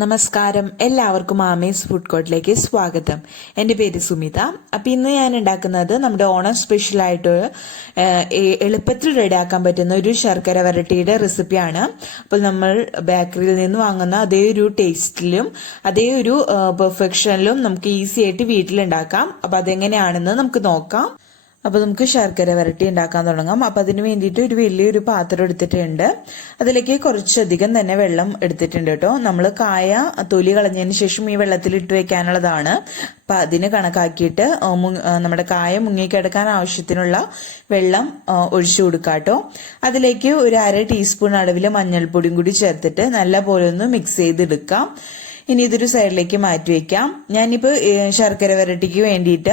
നമസ്കാരം, എല്ലാവർക്കും ആമീസ് ഫുഡ് കോർട്ടിലേക്ക് സ്വാഗതം. എൻ്റെ പേര് സുമിത. അപ്പം ഇന്ന് ഞാൻ ഉണ്ടാക്കുന്നത് നമ്മുടെ ഓണം സ്പെഷ്യലായിട്ട് എളുപ്പത്തിൽ റെഡിയാക്കാൻ പറ്റുന്ന ഒരു ശർക്കര വരട്ടിയുടെ റെസിപ്പിയാണ്. അപ്പോൾ നമ്മൾ ബേക്കറിയിൽ നിന്ന് വാങ്ങുന്ന അതേ ഒരു ടേസ്റ്റിലും അതേ ഒരു പെർഫെക്ഷനിലും നമുക്ക് ഈസി ആയിട്ട് വീട്ടിലുണ്ടാക്കാം. അപ്പം അതെങ്ങനെയാണെന്ന് നമുക്ക് നോക്കാം. അപ്പോൾ നമുക്ക് ശർക്കര വരട്ടി ഉണ്ടാക്കാൻ തുടങ്ങാം. അപ്പം അതിന് വേണ്ടിയിട്ട് ഒരു വലിയൊരു പാത്രം എടുത്തിട്ടുണ്ട്. അതിലേക്ക് കുറച്ചധികം തന്നെ വെള്ളം എടുത്തിട്ടുണ്ട് കേട്ടോ. നമ്മൾ കായ തൊലി കളഞ്ഞതിന് ശേഷം ഈ വെള്ളത്തിൽ ഇട്ട് വെക്കാനുള്ളതാണ്. അപ്പം അതിന് കണക്കാക്കിയിട്ട് നമ്മുടെ കായ മുങ്ങിക്കിടക്കാൻ ആവശ്യത്തിനുള്ള വെള്ളം ഒഴിച്ചു കൊടുക്കാം കേട്ടോ. അതിലേക്ക് ഒരു 1/2 ടീസ്പൂൺ അളവിൽ മഞ്ഞൾപ്പൊടിയും കൂടി ചേർത്തിട്ട് നല്ല പോലെ ഒന്ന് മിക്സ് ചെയ്തെടുക്കാം. ഇനി ഇതൊരു സൈഡിലേക്ക് മാറ്റി വെക്കാം. ഞാനിപ്പോൾ ശർക്കര വരട്ടിക്ക് വേണ്ടിയിട്ട്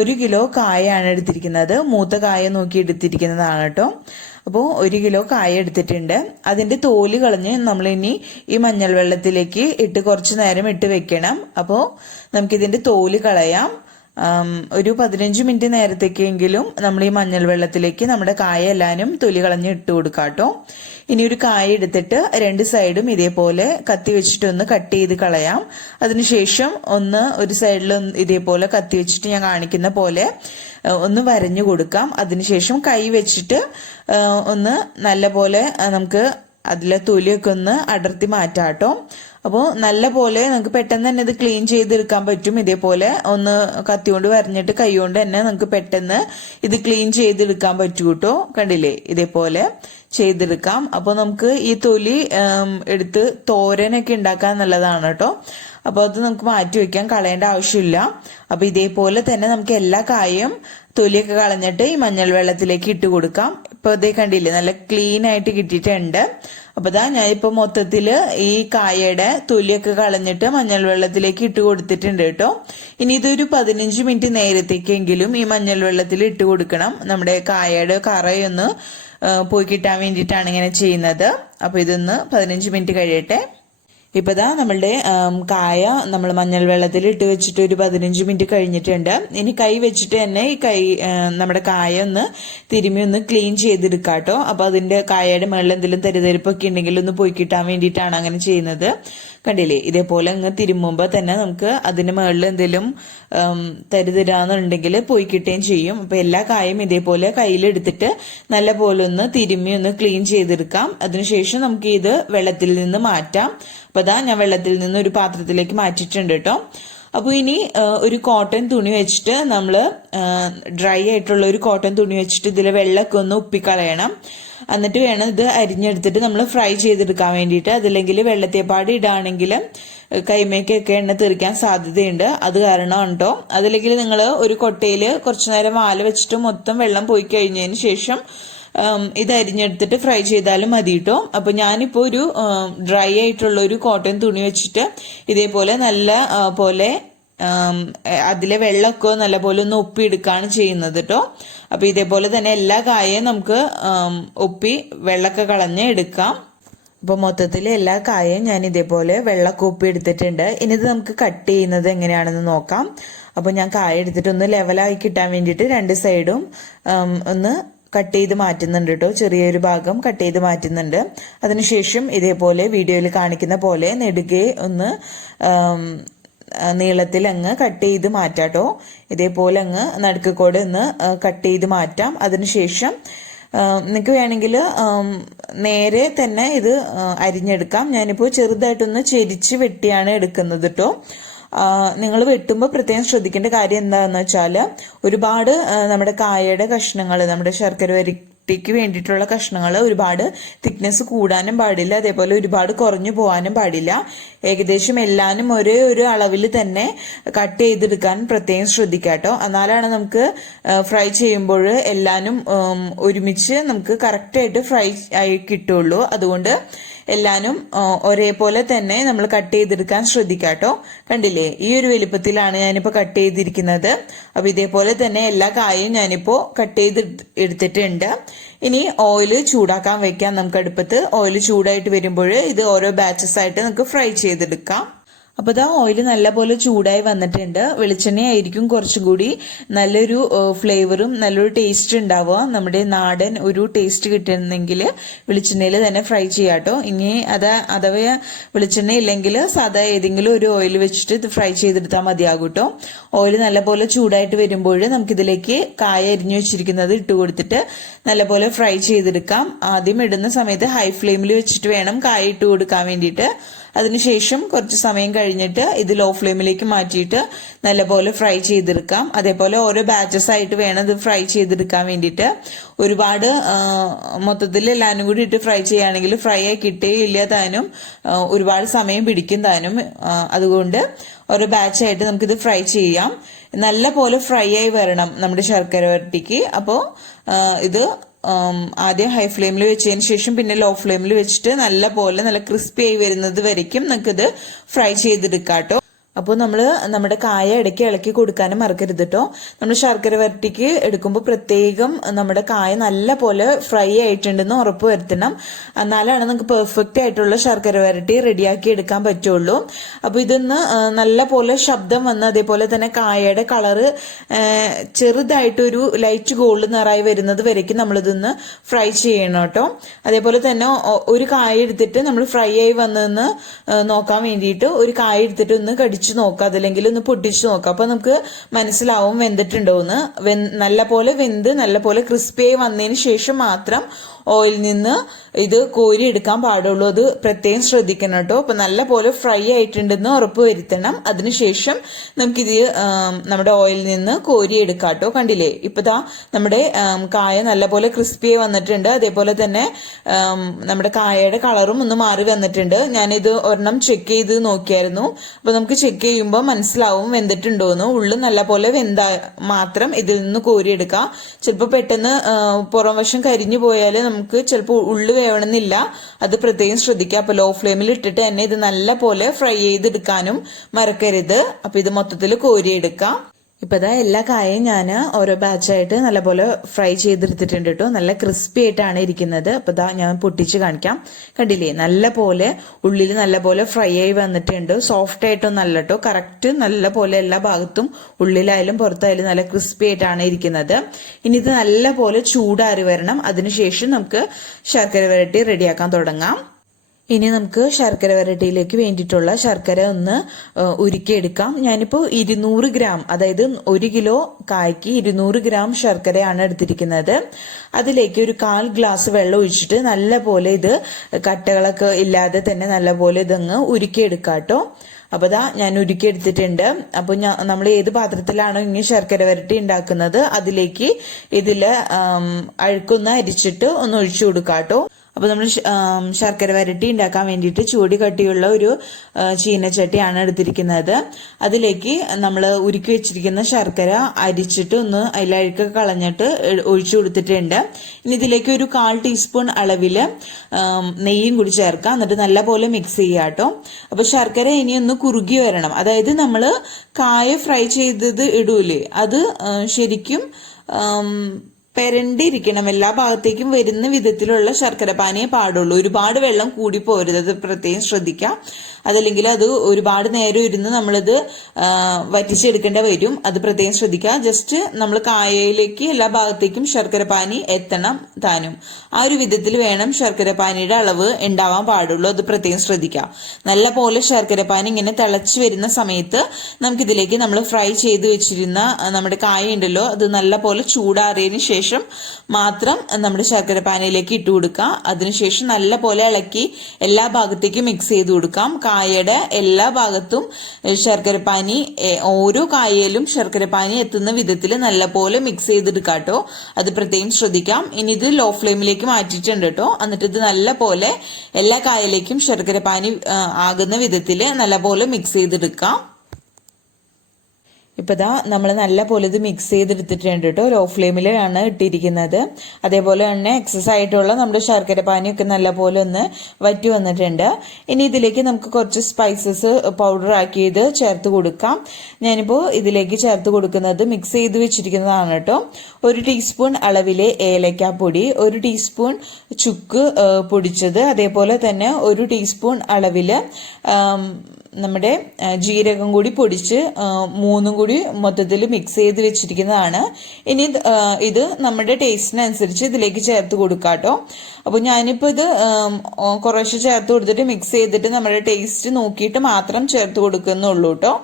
1 കിലോ കായാണ് എടുത്തിരിക്കുന്നത്. മൂത്ത കായ നോക്കി എടുത്തിരിക്കുന്നതാണ് കേട്ടോ. അപ്പോൾ 1 കിലോ കായ എടുത്തിട്ടുണ്ട്. അതിന്റെ തോല് കളഞ്ഞ് നമ്മളിനി ഈ മഞ്ഞൾ വെള്ളത്തിലേക്ക് ഇട്ട് കുറച്ചു നേരം ഇട്ട് വെക്കണം. അപ്പോൾ നമുക്കിതിന്റെ തോല് കളയാം. ഒരു 15 മിനിറ്റ് നേരത്തേക്കെങ്കിലും നമ്മൾ ഈ മഞ്ഞൾ വെള്ളത്തിലേക്ക് നമ്മുടെ കായ എല്ലാനും തൊലി കളഞ്ഞ് ഇട്ട് കൊടുക്കാം കേട്ടോ. ഇനി ഒരു കായ എടുത്തിട്ട് 2 സൈഡും ഇതേപോലെ കത്തി വെച്ചിട്ടൊന്ന് കട്ട് ചെയ്ത് കളയാം. അതിനുശേഷം ഒരു സൈഡിൽ ഇതേപോലെ കത്തി വെച്ചിട്ട് ഞാൻ കാണിക്കുന്ന പോലെ ഒന്ന് വരഞ്ഞു കൊടുക്കാം. അതിനുശേഷം കൈ വെച്ചിട്ട് ഒന്ന് നല്ല പോലെ നമുക്ക് അതിലെ തൊലിയൊക്കെ ഒന്ന് അടർത്തി മാറ്റാം കേട്ടോ. അപ്പോൾ നല്ല പോലെ നമുക്ക് പെട്ടെന്ന് തന്നെ ഇത് ക്ലീൻ ചെയ്തെടുക്കാൻ പറ്റും. ഇതേപോലെ ഒന്ന് കത്തി കൊണ്ട് വരഞ്ഞിട്ട് കൈ കൊണ്ട് തന്നെ നമുക്ക് പെട്ടെന്ന് ഇത് ക്ലീൻ ചെയ്തെടുക്കാൻ പറ്റും കേട്ടോ. കണ്ടില്ലേ, ഇതേപോലെ ചെയ്തെടുക്കാം. അപ്പോൾ നമുക്ക് ഈ തൊലി എടുത്ത് തോരനൊക്കെ ഉണ്ടാക്കാൻ നല്ലതാണ് കേട്ടോ. അപ്പോൾ അത് നമുക്ക് മാറ്റി വെക്കാൻ, കളയേണ്ട ആവശ്യമില്ല. അപ്പൊ ഇതേപോലെ തന്നെ നമുക്ക് എല്ലാ കായും തൊലിയൊക്കെ കളഞ്ഞിട്ട് ഈ മഞ്ഞൾ വെള്ളത്തിലേക്ക് ഇട്ട് കൊടുക്കാം. ഇപ്പൊ ഇതേ കണ്ടില്ലേ, നല്ല ക്ലീൻ ആയിട്ട് കിട്ടിയിട്ടുണ്ട്. അപ്പൊ ഞാനിപ്പോ മൊത്തത്തില് ഈ കായയുടെ തൊലിയൊക്കെ കളഞ്ഞിട്ട് മഞ്ഞൾ വെള്ളത്തിലേക്ക് ഇട്ട് കൊടുത്തിട്ടുണ്ട് കേട്ടോ. ഇനി ഇതൊരു 15 മിനിറ്റ് നേരത്തേക്കെങ്കിലും ഈ മഞ്ഞൾ വെള്ളത്തിൽ ഇട്ട് കൊടുക്കണം. നമ്മുടെ കായയുടെ കറയൊന്ന് പോയി കിട്ടാൻ വേണ്ടിയിട്ടാണ് ഇങ്ങനെ ചെയ്യുന്നത്. അപ്പൊ ഇതൊന്ന് 15 മിനിറ്റ് കഴിയട്ടെ. ഇപ്പൊ നമ്മളുടെ കായ നമ്മൾ മഞ്ഞൾ വെള്ളത്തിൽ ഇട്ട് വെച്ചിട്ട് ഒരു 15 മിനിറ്റ് കഴിഞ്ഞിട്ടുണ്ട്. ഇനി കൈ വെച്ചിട്ട് തന്നെ ഈ നമ്മുടെ കായ ഒന്ന് തിരുമ്മി ഒന്ന് ക്ലീൻ ചെയ്തെടുക്കാം കേട്ടോ. അപ്പൊ അതിന്റെ കായയുടെ മുകളിൽ എന്തെങ്കിലും തരിതരിപ്പൊക്കെ ഉണ്ടെങ്കിൽ ഒന്ന് പോയി കിട്ടാൻ വേണ്ടിയിട്ടാണ് അങ്ങനെ ചെയ്യുന്നത്. കണ്ടില്ലേ, ഇതേപോലെ അങ്ങ് തിരുമ്മുമ്പോ തന്നെ നമുക്ക് അതിന്റെ മുകളിൽ എന്തെങ്കിലും തരിതരാന്നുണ്ടെങ്കിൽ പോയി കിട്ടുകയും ചെയ്യും. അപ്പൊ എല്ലാ കായും ഇതേപോലെ കയ്യിലെടുത്തിട്ട് നല്ല പോലെ ഒന്ന് തിരുമ്മി ഒന്ന് ക്ലീൻ ചെയ്തെടുക്കാം. അതിനുശേഷം നമുക്ക് ഇത് വെള്ളത്തിൽ നിന്ന് മാറ്റാം. അപ്പൊ ഞാൻ വെള്ളത്തിൽ നിന്ന് ഒരു പാത്രത്തിലേക്ക് മാറ്റിയിട്ടുണ്ട് കേട്ടോ. അപ്പോൾ ഇനി ഒരു കോട്ടൺ തുണി വെച്ചിട്ട് നമ്മൾ ഡ്രൈ ആയിട്ടുള്ള ഒരു കോട്ടൺ തുണി വെച്ചിട്ട് ഇതിലെ വെള്ളമൊക്കെ ഒന്ന് ഉപ്പിക്കളയണം. എന്നിട്ട് വേണം ഇത് അരിഞ്ഞെടുത്തിട്ട് നമ്മൾ ഫ്രൈ ചെയ്തെടുക്കാൻ വേണ്ടിയിട്ട്. അതില്ലെങ്കിൽ വെള്ളത്തേപ്പാട് ഇടാണെങ്കിൽ കൈമേക്കൊക്കെ എണ്ണ തെറിക്കാൻ സാധ്യതയുണ്ട്. അത് കാരണമാണ് കേട്ടോ. അതില്ലെങ്കിൽ നിങ്ങൾ ഒരു കൊട്ടയിൽ കുറച്ചു നേരം വാല് വെച്ചിട്ട് മൊത്തം വെള്ളം പോയി കഴിഞ്ഞതിന് ശേഷം ഇത് അരിഞ്ഞെടുത്തിട്ട് ഫ്രൈ ചെയ്താലും മതി കേട്ടോ. അപ്പൊ ഞാനിപ്പോ ഒരു ഡ്രൈ ആയിട്ടുള്ള ഒരു കോട്ടൺ തുണി വെച്ചിട്ട് ഇതേപോലെ നല്ല പോലെ അതിലെ വെള്ളമൊക്കെ നല്ല പോലെ ഒന്ന് ഒപ്പിയെടുക്കുകയാണ് ചെയ്യുന്നത് കേട്ടോ. അപ്പൊ ഇതേപോലെ തന്നെ എല്ലാ കായയും നമുക്ക് ഒപ്പി വെള്ളമൊക്കെ കളഞ്ഞ് എടുക്കാം. അപ്പൊ മൊത്തത്തിൽ എല്ലാ കായയും ഞാൻ ഇതേപോലെ വെള്ളമൊക്കെ ഒപ്പി എടുത്തിട്ടുണ്ട്. ഇനി ഇത് നമുക്ക് കട്ട് ചെയ്യുന്നത് എങ്ങനെയാണെന്ന് നോക്കാം. അപ്പൊ ഞാൻ കായ എടുത്തിട്ട് ഒന്ന് ലെവലായി കിട്ടാൻ വേണ്ടിയിട്ട് 2 സൈഡും ഒന്ന് കട്ട് ചെയ്ത് മാറ്റുന്നുണ്ട് കേട്ടോ. ചെറിയൊരു ഭാഗം കട്ട് ചെയ്ത് മാറ്റുന്നുണ്ട്. അതിനുശേഷം ഇതേപോലെ വീഡിയോയിൽ കാണിക്കുന്ന പോലെ നെടുകെ ഒന്ന് നീളത്തിൽ അങ്ങ് കട്ട് ചെയ്ത് മാറ്റാട്ടോ. ഇതേപോലെ അങ്ങ് നടുക്കോടെ ഒന്ന് കട്ട് ചെയ്ത് മാറ്റാം. അതിനുശേഷം നിങ്ങൾക്ക് വേണമെങ്കിൽ നേരെ തന്നെ ഇത് അരിഞ്ഞെടുക്കാം. ഞാനിപ്പോൾ ചെറുതായിട്ടൊന്ന് ചെരിച്ച് വെട്ടിയാണ് എടുക്കുന്നത് കേട്ടോ. നിങ്ങൾ വെട്ടുമ്പോൾ പ്രത്യേകം ശ്രദ്ധിക്കേണ്ട കാര്യം എന്താണെന്ന് വെച്ചാൽ ഒരുപാട് നമ്മുടെ കായയുടെ കഷ്ണങ്ങൾ, നമ്മുടെ ശർക്കര വരട്ടിക്ക് വേണ്ടിയിട്ടുള്ള കഷ്ണങ്ങൾ ഒരുപാട് തിക്നെസ് കൂടാനും പാടില്ല, അതേപോലെ ഒരുപാട് കുറഞ്ഞു പോകാനും പാടില്ല. ഏകദേശം എല്ലാനും ഒരേ ഒരു അളവിൽ തന്നെ കട്ട് ചെയ്തെടുക്കാൻ പ്രത്യേകം ശ്രദ്ധിക്കുക കേട്ടോ. എന്നാലാണ് നമുക്ക് ഫ്രൈ ചെയ്യുമ്പോൾ എല്ലാനും ഒരുമിച്ച് നമുക്ക് കറക്റ്റായിട്ട് ഫ്രൈ ആയി കിട്ടുള്ളൂ. അതുകൊണ്ട് എല്ലാനും ഒരേപോലെ തന്നെ നമ്മൾ കട്ട് ചെയ്തെടുക്കാൻ ശ്രദ്ധിക്കാം കേട്ടോ. കണ്ടില്ലേ, ഈ ഒരു വലുപ്പത്തിലാണ് ഞാനിപ്പോൾ കട്ട് ചെയ്തിരിക്കുന്നത്. അപ്പൊ ഇതേപോലെ തന്നെ എല്ലാ കായും ഞാനിപ്പോൾ കട്ട് ചെയ്ത് എടുത്തിട്ടുണ്ട്. ഇനി ഓയിൽ ചൂടാക്കാൻ വെക്കാം നമുക്ക് അടുപ്പത്ത്. ഓയിൽ ചൂടായിട്ട് വരുമ്പോൾ ഇത് ഓരോ ബാച്ചസ് ആയിട്ട് നമുക്ക് ഫ്രൈ ചെയ്തെടുക്കാം. അപ്പോൾ ഇതാ ഓയിൽ നല്ലപോലെ ചൂടായി വന്നിട്ടുണ്ട്. വെളിച്ചെണ്ണയായിരിക്കും കുറച്ചും കൂടി നല്ലൊരു ഫ്ലേവറും നല്ലൊരു ടേസ്റ്റ് ഉണ്ടാവുക. നമ്മുടെ നാടൻ ഒരു ടേസ്റ്റ് കിട്ടുന്നെങ്കിൽ വെളിച്ചെണ്ണയിൽ തന്നെ ഫ്രൈ ചെയ്യാട്ടോ. ഇനി അഥവാ വെളിച്ചെണ്ണ ഇല്ലെങ്കിൽ സാധാ ഏതെങ്കിലും ഒരു ഓയിൽ വെച്ചിട്ട് ഇത് ഫ്രൈ ചെയ്തെടുത്താൽ മതിയാകും കേട്ടോ. ഓയിൽ നല്ലപോലെ ചൂടായിട്ട് വരുമ്പോൾ നമുക്കിതിലേക്ക് കായ അരിഞ്ഞു വെച്ചിരിക്കുന്നത് ഇട്ട് കൊടുത്തിട്ട് നല്ലപോലെ ഫ്രൈ ചെയ്തെടുക്കാം. ആദ്യം ഇടുന്ന സമയത്ത് ഹൈ ഫ്ലെയിമിൽ വെച്ചിട്ട് വേണം കായ ഇട്ട് കൊടുക്കാൻ വേണ്ടിയിട്ട്. അതിനുശേഷം കുറച്ച് സമയം കഴിഞ്ഞിട്ട് ഇത് ലോ ഫ്ലെയിമിലേക്ക് മാറ്റിയിട്ട് നല്ലപോലെ ഫ്രൈ ചെയ്തെടുക്കാം. അതേപോലെ ഓരോ ബാച്ചസ് ആയിട്ട് വേണം ഇത് ഫ്രൈ ചെയ്തെടുക്കാൻ വേണ്ടിയിട്ട്. ഒരുപാട് മൊത്തത്തിൽ എല്ലാവരും കൂടി ഇട്ട് ഫ്രൈ ചെയ്യുകയാണെങ്കിൽ ഫ്രൈ ആയി കിട്ടുകയില്ല താനും, ഒരുപാട് സമയം പിടിക്കും താനും. അതുകൊണ്ട് ഓരോ ബാച്ചായിട്ട് നമുക്കിത് ഫ്രൈ ചെയ്യാം. നല്ല പോലെ ഫ്രൈ ആയി വരണം നമ്മുടെ ശർക്കര വരട്ടിക്ക്. അപ്പോൾ ഇത് ആദ്യം ഹൈ ഫ്ലെയിമിൽ വെച്ചതിന് ശേഷം പിന്നെ ലോ ഫ്ലെയിമിൽ വെച്ചിട്ട് നല്ല ക്രിസ്പി ആയി വരുന്നത് വരയ്ക്കും നമുക്കിത് ഫ്രൈ ചെയ്തെടുക്കാം കേട്ടോ. അപ്പോൾ നമ്മുടെ കായ ഇടയ്ക്ക് ഇളക്കി കൊടുക്കാനും മറക്കരുത് കേട്ടോ. നമ്മൾ ശർക്കര വരട്ടിക്ക് എടുക്കുമ്പോൾ പ്രത്യേകം നമ്മുടെ കായ നല്ല പോലെ ഫ്രൈ ആയിട്ടുണ്ടെന്ന് ഉറപ്പ് വരുത്തണം. എന്നാലാണ് നമുക്ക് പെർഫെക്റ്റ് ആയിട്ടുള്ള ശർക്കര വരട്ടി റെഡിയാക്കി എടുക്കാൻ പറ്റുള്ളൂ. അപ്പോൾ ഇതൊന്ന് നല്ല പോലെ ശബ്ദം വന്ന് അതേപോലെ തന്നെ കായയുടെ കളറ് ചെറുതായിട്ടൊരു ലൈറ്റ് ഗോൾഡ് നിറായി വരുന്നത് വരയ്ക്കും നമ്മളിതൊന്ന് ഫ്രൈ ചെയ്യണം കേട്ടോ. അതേപോലെ തന്നെ ഒരു കായ എടുത്തിട്ട് നമ്മൾ ഫ്രൈ ആയി വന്നതെന്ന് നോക്കാൻ വേണ്ടിയിട്ട് ഒരു കായ എടുത്തിട്ട് ഒന്ന് കടിച്ചു നോക്കാം, അതല്ലെങ്കിൽ ഒന്ന് പൊട്ടിച്ചു നോക്കാം. അപ്പൊ നമുക്ക് മനസ്സിലാവും വെന്തിട്ടുണ്ടോന്ന്. നല്ല പോലെ വെന്ത് നല്ല പോലെ ക്രിസ്പിയായി വന്നതിന് ശേഷം മാത്രം ഓയിലിൽ നിന്ന് ഇത് കോരി എടുക്കാൻ പാടുള്ളൂ. അത് പ്രത്യേകം ശ്രദ്ധിക്കണം കേട്ടോ. അപ്പൊ നല്ല പോലെ ഫ്രൈ ആയിട്ടുണ്ടെന്ന് ഉറപ്പ് വരുത്തണം. അതിനുശേഷം നമുക്കിത് നമ്മുടെ ഓയിലിൽ നിന്ന് കോരി എടുക്കാം കേട്ടോ. കണ്ടില്ലേ, ഇപ്പൊ ദാ നമ്മുടെ കായ നല്ല പോലെ ക്രിസ്പിയായി വന്നിട്ടുണ്ട്. അതേപോലെ തന്നെ നമ്മുടെ കായയുടെ കളറും ഒന്ന് മാറി വന്നിട്ടുണ്ട്. ഞാനിത് ഒരെണ്ണം ചെക്ക് ചെയ്ത് നോക്കിയായിരുന്നു. അപ്പൊ നമുക്ക് ചെക്ക് ചെയ്യുമ്പോൾ മനസ്സിലാവും വെന്തിട്ടുണ്ടോന്ന്. ഉള്ളു നല്ല പോലെ വെന്താ മാത്രം ഇതിൽ നിന്ന് കോരി എടുക്കാം. ചിലപ്പോൾ പെട്ടെന്ന് പുറം വശം കരിഞ്ഞു പോയാൽ നമുക്ക് ചിലപ്പോൾ ഉള്ളു വേവണമെന്നില്ല. അത് പ്രത്യേകം ശ്രദ്ധിക്കുക. അപ്പൊ ലോ ഫ്ലെയിമിൽ ഇട്ടിട്ട് തന്നെ ഇത് നല്ല പോലെ ഫ്രൈ ചെയ്തെടുക്കാനും മറക്കരുത്. അപ്പൊ ഇത് മൊത്തത്തിൽ കോരിയെടുക്കാം. ഇപ്പൊ ഇതാ എല്ലാ കായയും ഞാൻ ഓരോ ബാച്ചായിട്ട് നല്ലപോലെ ഫ്രൈ ചെയ്തെടുത്തിട്ടുണ്ട് കേട്ടോ. നല്ല ക്രിസ്പി ആയിട്ടാണ് ഇരിക്കുന്നത്. അപ്പൊ ഇതാ ഞാൻ പൊട്ടിച്ച് കാണിക്കാം. കണ്ടില്ലേ, നല്ല പോലെ ഉള്ളിൽ നല്ല പോലെ ഫ്രൈ ആയി വന്നിട്ടുണ്ട്. സോഫ്റ്റ് ആയിട്ടൊന്നും അല്ല കേട്ടോ, കറക്റ്റ് നല്ല പോലെ എല്ലാ ഭാഗത്തും ഉള്ളിലായാലും പുറത്തായാലും നല്ല ക്രിസ്പി ആയിട്ടാണ് ഇരിക്കുന്നത്. ഇനി ഇത് നല്ല പോലെ ചൂടാറി വരണം. അതിനുശേഷം നമുക്ക് ശർക്കര വരട്ടി റെഡിയാക്കാൻ തുടങ്ങാം. ഇനി നമുക്ക് ശർക്കര വരട്ടിയിലേക്ക് വേണ്ടിയിട്ടുള്ള ശർക്കര ഒന്ന് ഉരുക്കിയെടുക്കാം. ഞാനിപ്പോൾ 200 ഗ്രാം, അതായത് 1 കിലോ കായ്ക്ക് 200 ഗ്രാം ശർക്കരയാണ് എടുത്തിരിക്കുന്നത്. അതിലേക്ക് ഒരു 1/4 ഗ്ലാസ് വെള്ളം ഒഴിച്ചിട്ട് നല്ല പോലെ ഇത് കട്ടകളൊക്കെ ഇല്ലാതെ തന്നെ നല്ല പോലെ ഇതങ്ങ് ഉരുക്കിയെടുക്കാം കേട്ടോ. അപ്പൊ ദാ ഞാൻ ഉരുക്കി എടുത്തിട്ടുണ്ട്. അപ്പൊ നമ്മൾ ഏത് പാത്രത്തിലാണോ ഇനി ശർക്കര വരട്ടി ഉണ്ടാക്കുന്നത് അതിലേക്ക് ഇതില് അഴുക്കൊന്ന് അരിച്ചിട്ട് ഒന്ന് ഒഴിച്ചു കൊടുക്കാം കേട്ടോ. അപ്പൊ നമ്മൾ ശർക്കര വരട്ടി ഉണ്ടാക്കാൻ വേണ്ടിയിട്ട് ചൂടി കട്ടിയുള്ള ഒരു ചീനച്ചട്ടിയാണ് എടുത്തിരിക്കുന്നത്. അതിലേക്ക് നമ്മൾ ഉരുക്കി വെച്ചിരിക്കുന്ന ശർക്കര അരിച്ചിട്ട് ഒന്ന് അതിലഴുക്കൊക്കെ കളഞ്ഞിട്ട് ഒഴിച്ചു കൊടുത്തിട്ടുണ്ട്. ഇനി ഇതിലേക്ക് ഒരു 1/4 ടീസ്പൂൺ അളവില് നെയ്യും കൂടി ചേർക്കാം. എന്നിട്ട് നല്ല പോലെ മിക്സ് ചെയ്യാം കേട്ടോ. അപ്പൊ ശർക്കര ഇനി ഒന്ന് കുറുകി വരണം. അതായത് നമ്മള് കായ ഫ്രൈ ചെയ്തത് ഇടൂലേ, അത് ശരിക്കും പെരണ്ടിരിക്കണം. എല്ലാ ഭാഗത്തേക്കും വരുന്ന വിധത്തിലുള്ള ശർക്കര പാനിയെ പാടുള്ളൂ. ഒരുപാട് വെള്ളം കൂടി പോരുത്, അത് പ്രത്യേകം ശ്രദ്ധിക്കാം. അതല്ലെങ്കിൽ അത് ഒരുപാട് നേരം ഇരുന്ന് നമ്മളിത് വറ്റിച്ചെടുക്കേണ്ടി വരും. അത് പ്രത്യേകം ശ്രദ്ധിക്കുക. ജസ്റ്റ് നമ്മൾ കായയിലേക്ക് എല്ലാ ഭാഗത്തേക്കും ശർക്കര പാനി എത്തണം താനും. ആ ഒരു വിധത്തിൽ വേണം ശർക്കര പാനിയുടെ അളവ് ഉണ്ടാവാൻ പാടുള്ളൂ. അത് പ്രത്യേകം ശ്രദ്ധിക്കുക. നല്ല പോലെ ശർക്കര പാനി ഇങ്ങനെ തിളച്ച് വരുന്ന സമയത്ത് നമുക്കിതിലേക്ക് നമ്മൾ ഫ്രൈ ചെയ്ത് വെച്ചിരുന്ന നമ്മുടെ കായ ഉണ്ടല്ലോ, അത് നല്ല പോലെ ചൂടാറിയതിന് ശേഷം മാത്രം നമ്മുടെ ശർക്കര പാനിയിലേക്ക് ഇട്ട് കൊടുക്കാം. അതിനുശേഷം നല്ല പോലെ ഇളക്കി എല്ലാ ഭാഗത്തേക്കും മിക്സ് ചെയ്ത് കൊടുക്കാം. കായയുടെ എല്ലാ ഭാഗത്തും ശർക്കരപ്പാനി, ഓരോ കായയിലും ശർക്കരപ്പാനി എത്തുന്ന വിധത്തിൽ നല്ല പോലെ മിക്സ് ചെയ്തെടുക്കാം കേട്ടോ. അത് പ്രത്യേകം ശ്രദ്ധിക്കാം. ഇനി ഇത് ലോ ഫ്ലെയിമിലേക്ക് മാറ്റിയിട്ടുണ്ട് കേട്ടോ. എന്നിട്ട് ഇത് നല്ല പോലെ എല്ലാ കായയിലേക്കും ശർക്കരപ്പാനി ആകുന്ന വിധത്തിൽ നല്ല പോലെ മിക്സ് ചെയ്തെടുക്കാം. ഇപ്പൊ ദാ നമ്മൾ നല്ല പോലെ ഇത് മിക്സ് ചെയ്തെടുത്തിട്ടുണ്ട് കേട്ടോ. ലോ ഫ്ലെയിമിലാണ് ഇട്ടിരിക്കുന്നത്. അതേപോലെ തന്നെ എക്സസ് ആയിട്ടുള്ള നമ്മുടെ ശർക്കര പാനിയൊക്കെ നല്ല പോലെ ഒന്ന് വറ്റി വന്നിട്ടുണ്ട്. ഇനി ഇതിലേക്ക് നമുക്ക് കുറച്ച് സ്പൈസസ് പൗഡർ ആക്കിയത് ചേർത്ത് കൊടുക്കാം. ഞാനിപ്പോൾ ഇതിലേക്ക് ചേർത്ത് കൊടുക്കുന്നത് മിക്സ് ചെയ്ത് വെച്ചിരിക്കുന്നതാണ് കേട്ടോ. 1 ടീസ്പൂൺ അളവിലെ ഏലക്കാപ്പൊടി, 1 ടീസ്പൂൺ ചുക്ക് പൊടിച്ചത്, അതേപോലെ തന്നെ 1 ടീസ്പൂൺ അളവില് നമ്മുടെ ജീരകം കൂടി പൊടിച്ച് മൂന്നും കൂടി മൊത്തത്തിൽ മിക്സ് ചെയ്ത് വെച്ചിരിക്കുന്നതാണ്. ഇനി ഇത് നമ്മുടെ ടേസ്റ്റിനനുസരിച്ച് ഇതിലേക്ക് ചേർത്ത് കൊടുക്കാട്ടോ. അപ്പോൾ ഞാനിപ്പോൾ ഇത് കുറേശ്ശെ ചേർത്ത് കൊടുത്തിട്ട് മിക്സ് ചെയ്തിട്ട് നമ്മുടെ ടേസ്റ്റ് നോക്കിയിട്ട് മാത്രം ചേർത്ത് കൊടുക്കുന്നുള്ളൂ കേട്ടോ.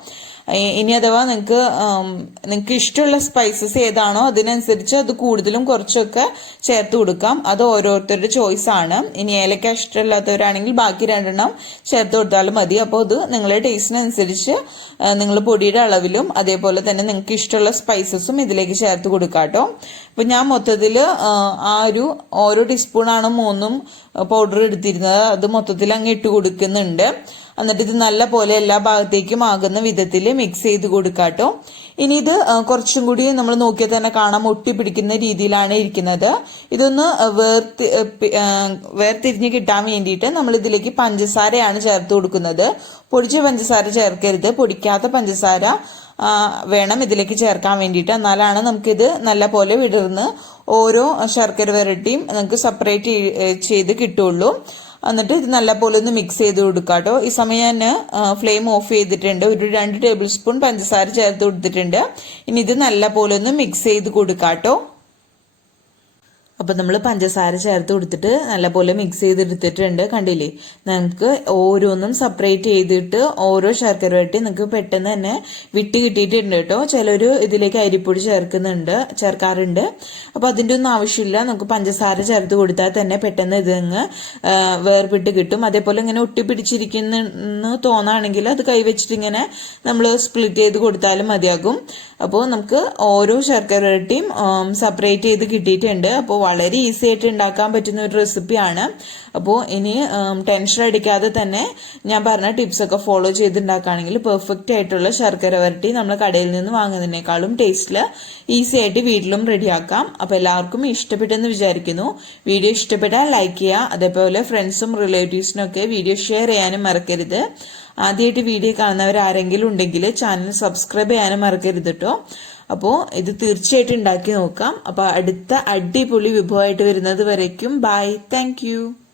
ഇനി അഥവാ നിങ്ങൾക്ക് ഇഷ്ടമുള്ള സ്പൈസസ് ഏതാണോ അതിനനുസരിച്ച് അത് കൂടുതലും കുറച്ചൊക്കെ ചേർത്ത് കൊടുക്കാം. അത് ഓരോരുത്തരുടെ ചോയ്സ് ആണ്. ഇനി ഏലക്ക ഇഷ്ടമില്ലാത്തവരാണെങ്കിൽ ബാക്കി 2 ചേർത്ത് കൊടുത്താലും മതി. അപ്പോൾ അത് നിങ്ങളുടെ ടേസ്റ്റിനനുസരിച്ച് നിങ്ങൾ പൊടിയുടെ അളവിലും അതേപോലെ തന്നെ നിങ്ങൾക്ക് ഇഷ്ടമുള്ള സ്പൈസസും ഇതിലേക്ക് ചേർത്ത് കൊടുക്കാട്ടോ. അപ്പൊ ഞാൻ മൊത്തത്തിൽ ഓരോ ടീസ്പൂണാണ് 3 പൗഡർ എടുത്തിരുന്നത്. അത് മൊത്തത്തിൽ അങ്ങ് ഇട്ട് കൊടുക്കുന്നുണ്ട്. എന്നിട്ട് ഇത് നല്ല പോലെ എല്ലാ ഭാഗത്തേക്കും ആകുന്ന വിധത്തിൽ മിക്സ് ചെയ്ത് കൊടുക്കാട്ടോ. ഇനി ഇത് കുറച്ചും കൂടി നമ്മൾ നോക്കിയാൽ തന്നെ കാണാം ഒട്ടി പിടിക്കുന്ന രീതിയിലാണ് ഇരിക്കുന്നത്. ഇതൊന്ന് വേർതിരിഞ്ഞ് കിട്ടാൻ വേണ്ടിയിട്ട് നമ്മൾ ഇതിലേക്ക് പഞ്ചസാരയാണ് ചേർത്ത് കൊടുക്കുന്നത്. പൊടിച്ച പഞ്ചസാര ചേർക്കരുത്, പൊടിക്കാത്ത പഞ്ചസാര വേണം ഇതിലേക്ക് ചേർക്കാൻ വേണ്ടിയിട്ട്. എന്നാലാണ് നമുക്കിത് നല്ല പോലെ വിടർന്ന് ഓരോ ശർക്കര വരട്ടിയും നമുക്ക് സെപ്പറേറ്റ് ചെയ്ത് കിട്ടുള്ളൂ. എന്നിട്ട് ഇത് നല്ല പോലെ ഒന്ന് മിക്സ് ചെയ്ത് കൊടുക്കാട്ടോ. ഈ സമയം ഞാൻ ഫ്ലെയിം ഓഫ് ചെയ്തിട്ടുണ്ട്. ഒരു 2 ടേബിൾ സ്പൂൺ പഞ്ചസാര ചേർത്ത് കൊടുത്തിട്ടുണ്ട്. ഇനി ഇത് നല്ല പോലെ ഒന്ന് മിക്സ് ചെയ്ത് കൊടുക്കാട്ടോ. അപ്പൊ നമ്മൾ പഞ്ചസാര ചേർത്ത് കൊടുത്തിട്ട് നല്ലപോലെ മിക്സ് ചെയ്തെടുത്തിട്ടുണ്ട്. കണ്ടില്ലേ, നമുക്ക് ഓരോന്നും സെപ്പറേറ്റ് ചെയ്തിട്ട് ഓരോ ശർക്കര വരട്ടി നിങ്ങൾക്ക് പെട്ടെന്ന് തന്നെ വിട്ട് കിട്ടിയിട്ടുണ്ട് കേട്ടോ. ചിലര് ഇതിലേക്ക് അരിപ്പൊടി ചേർക്കാറുണ്ട്. അപ്പൊ അതിന്റെ ഒന്നും ആവശ്യമില്ല. നമുക്ക് പഞ്ചസാര ചേർത്ത് കൊടുത്താൽ തന്നെ പെട്ടെന്ന് ഇതങ്ങ് വേർപിട്ട് കിട്ടും. അതേപോലെ ഇങ്ങനെ ഒട്ടിപ്പിടിച്ചിരിക്കുന്നു തോന്നാണെങ്കിൽ അത് കൈവച്ചിട്ട് ഇങ്ങനെ നമ്മൾ സ്പ്ലിറ്റ് ചെയ്ത് കൊടുത്താലും മതിയാകും. അപ്പോൾ നമുക്ക് ഓരോ ശർക്കര വരട്ടിയും സെപ്പറേറ്റ് ചെയ്ത് കിട്ടിയിട്ടുണ്ട്. അപ്പോൾ വളരെ ഈസി ആയിട്ട് ഉണ്ടാക്കാൻ പറ്റുന്ന ഒരു റെസിപ്പിയാണ്. അപ്പോൾ ഇനി ടെൻഷൻ അടിക്കാതെ തന്നെ ഞാൻ പറഞ്ഞ ടിപ്സ് ഒക്കെ ഫോളോ ചെയ്തുണ്ടാക്കുകയാണെങ്കിൽ പെർഫെക്റ്റ് ആയിട്ടുള്ള ശർക്കര വരട്ടി നമ്മൾ കടയിൽ നിന്ന് വാങ്ങുന്നതിനേക്കാളും ടേസ്റ്റിൽ ഈസി ആയിട്ട് വീട്ടിലും റെഡിയാക്കാം. അപ്പോൾ എല്ലാവർക്കും ഇഷ്ടപ്പെട്ടെന്ന് വിചാരിക്കുന്നു. വീഡിയോ ഇഷ്ടപ്പെട്ടാൽ ലൈക്ക് ചെയ്യുക. അതേപോലെ ഫ്രണ്ട്സും റിലേറ്റീവ്സിനും ഒക്കെ വീഡിയോ ഷെയർ ചെയ്യാനും മറക്കരുത്. ആദ്യമായിട്ട് വീഡിയോ കാണുന്നവർ ആരെങ്കിലും ഉണ്ടെങ്കിൽ ചാനൽ സബ്സ്ക്രൈബ് ചെയ്യാനും മറക്കരുത് കേട്ടോ. അപ്പോൾ ഇത് തീർച്ചയായിട്ടും ഉണ്ടാക്കി നോക്കാം. അപ്പോൾ അടുത്ത അടിപൊളി വിഭവമായിട്ട് വരുന്നത് വരയ്ക്കും ബൈ. താങ്ക്